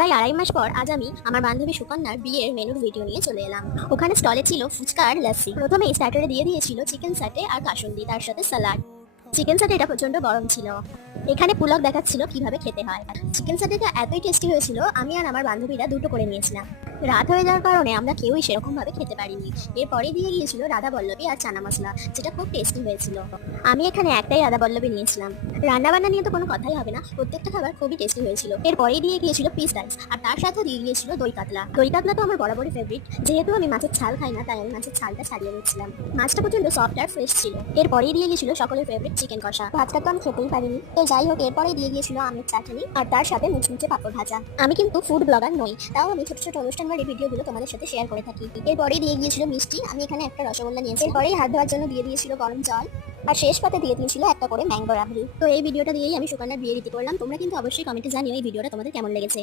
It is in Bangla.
প্রায় 2.5 মাস পর আজ আমি আমার বান্ধবী সুকন্যার বিয়ের মেনুর ভিডিও নিয়ে চলে এলাম। ওখানে স্টলে ছিল ফুচকা আর লাসি। প্রথমেই স্টার্টারে দিয়ে দিয়েছিল চিকেন স্যাটে আর কাসুন্দি, তার সাথে স্যালাড। চিকেন স্যাটেটা প্রচন্ড গরম ছিল। এখানে পুলক দেখাচ্ছিল কিভাবে খেতে হয়। চিকেন স্যাটেটা এতই টেস্টি হয়েছিল, আমি আর আমার বান্ধবীরা দুটো করে নিয়েছিলাম। রাত হয়ে যাওয়ার কারণে আমরা কেউই সেরকম ভাবে খেতে পারিনি। এরপরে দিয়ে গিয়েছিল রাধা বল্লভী আর চানা মশলা, যেটা খুব টেস্টি হয়েছিল। আমি এখানে একটাই রাধা বল্লভী নিয়েছিলাম। রান্না বান্না নিয়ে তো কোনো কথাই হবে না, প্রত্যেকটা খাবার খুবই টেস্টি হয়েছিল। এরপরে দিয়ে গিয়েছিল পিস রাইস, আর তার সাথে দিয়ে গিয়েছিল দই কাতলা। দই কাতলা তো আমার বরাবরই ফেভারিট, যেহেতু আমি মাছের ছাল খাই না, তাই আমি মাছের ছালটা ছাড়িয়ে নিচ্ছিলাম। মাছটা প্রচন্ড সফট আর ফ্রেশ ছিল। এরপরেই দিয়ে গিয়েছিল সকলের ফেভারিট চিকেন কষা। ভাতটা তো আমি খেতেই পারিনি, তো যাই হোক, এরপরে দিয়ে গিয়েছিল আমের চাটনি আর তার সাথে মুচমুচে পাপড় ভাজা। আমি কিন্তু ফুড ব্লগার নই, তাও আমি ছোট ছোট অনুষ্ঠান বাড়ির ভিডিওগুলো তোমাদের সাথে শেয়ার করে থাকি। এরপরেই দিয়ে গিয়েছিল মিষ্টি, আমি এখানে একটা রসগোল্লা নিয়েছি। এরপরেই হাত ধোয়ার জন্য দিয়ে দিয়েছিল গরম জল, আর শেষ পাতে দিয়ে দিয়েছিল একটা করে ম্যাঙ্গো রাবড়ি। তো এই ভিডিওটা দিয়েই আমি সুকন্যার বিয়ে রীতি করলাম। তোমরা কিন্তু অবশ্যই কমেন্টে জানিও এই ভিডিওটা তোমাদের কেমন লেগেছে।